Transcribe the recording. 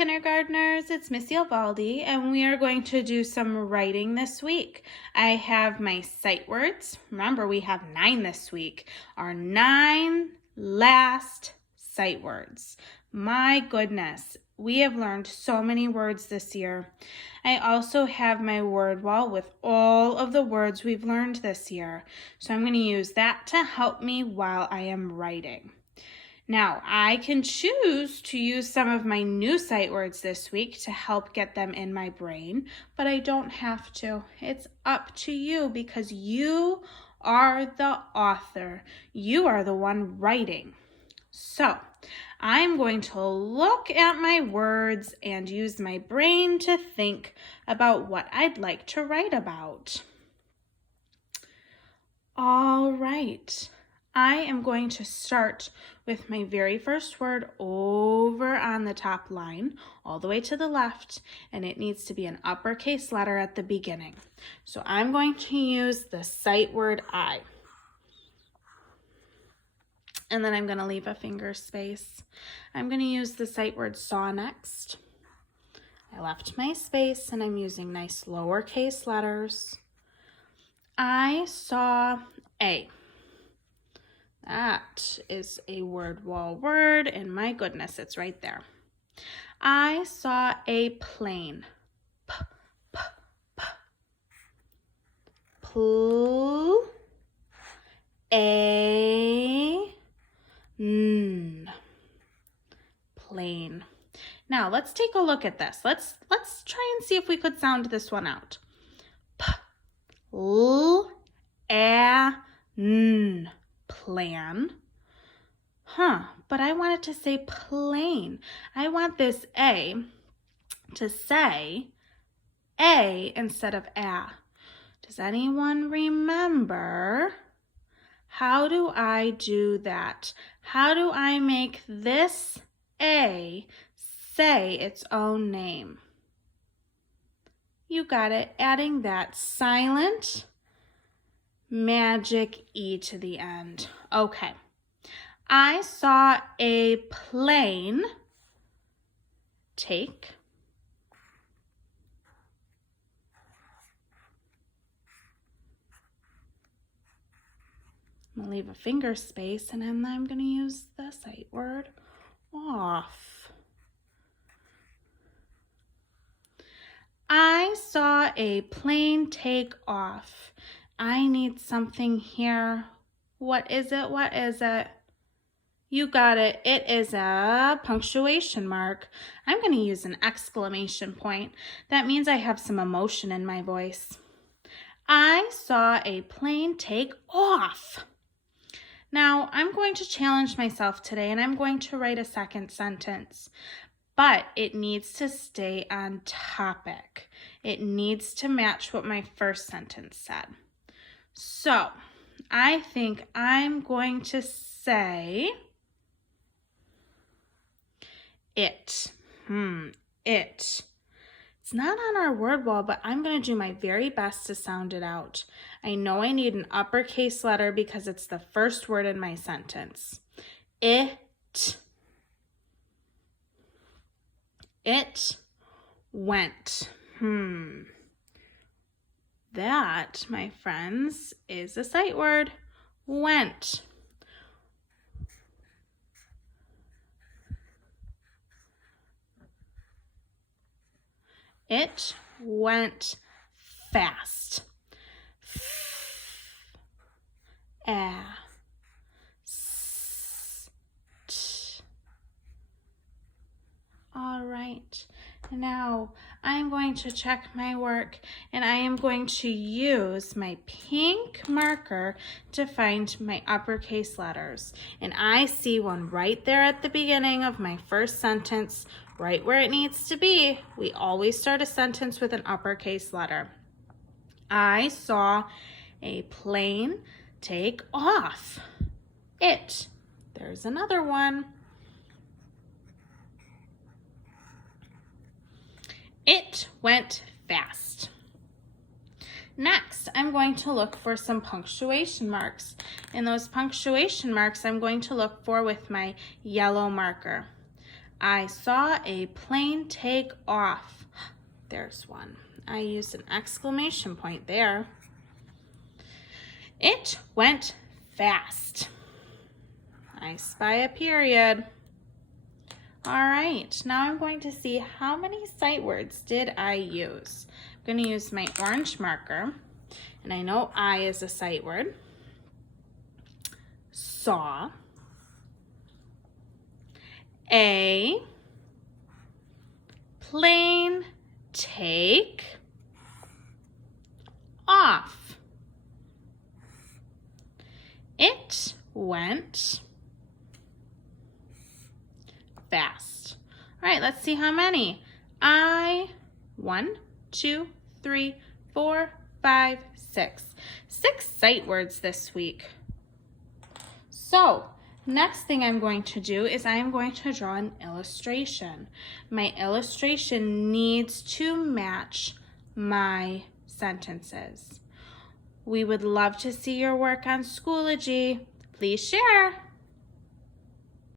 kindergartners, it's Missy Alvaldi, and we are going to do some writing this week. I have my sight words. Remember, we have 9 this week. Our 9 last sight words. My goodness, we have learned so many words this year. I also have my word wall with all of the words we've learned this year. So I'm going to use that to help me while I am writing. Now, I can choose to use some of my new sight words this week to help get them in my brain, but I don't have to. It's up to you because you are the author. You are the one writing. So, I'm going to look at my words and use my brain to think about what I'd like to write about. All right. I am going to start with my very first word over on the top line, all the way to the left, and it needs to be an uppercase letter at the beginning. So I'm going to use the sight word I. And then I'm going to leave a finger space. I'm going to use the sight word saw next. I left my space and I'm using nice lowercase letters. I saw A. That is a word wall word, and my goodness, it's right there. I saw a plane. P, p, p. Pl, a, n. Plane. Now, let's take a look at this. Let's try and see if we could sound this one out. P, l, a, n. Plan. But I want it to say plane. I want this A to say A instead of A. Does anyone remember? How do I do that? How do I make this A say its own name? You got it. Adding that silent magic E to the end. Okay. I saw a plane take I'm going to leave a finger space and then I'm going to use the sight word off. I saw a plane take off. I need something here. What is it? What is it? You got it. It is a punctuation mark. I'm going to use an exclamation point. That means I have some emotion in my voice. I saw a plane take off. Now, I'm going to challenge myself today and I'm going to write a second sentence. But it needs to stay on topic. It needs to match what my first sentence said. So, I think I'm going to say it. It. It's not on our word wall, but I'm going to do my very best to sound it out. I know I need an uppercase letter because it's the first word in my sentence. It. It went. That, my friends, is a sight word. Went. It went fast. All right. Now, I'm going to check my work and I am going to use my pink marker to find my uppercase letters. And I see one right there at the beginning of my first sentence, right where it needs to be. We always start a sentence with an uppercase letter. I saw a plane take off. It. There's another one. It went fast. Next, I'm going to look for some punctuation marks. And those punctuation marks I'm going to look for with my yellow marker. I saw a plane take off. There's one. I used an exclamation point there. It went fast. I spy a period. All right, now I'm going to see how many sight words did I use. I'm going to use my orange marker, and I know I is a sight word. Saw, a, plane take off. It went fast. All right, let's see how many. 1, 2, 3, 4, 5, 6. 6 sight words this week. So, next thing I'm going to do is I'm going to draw an illustration. My illustration needs to match my sentences. We would love to see your work on Schoology. Please share.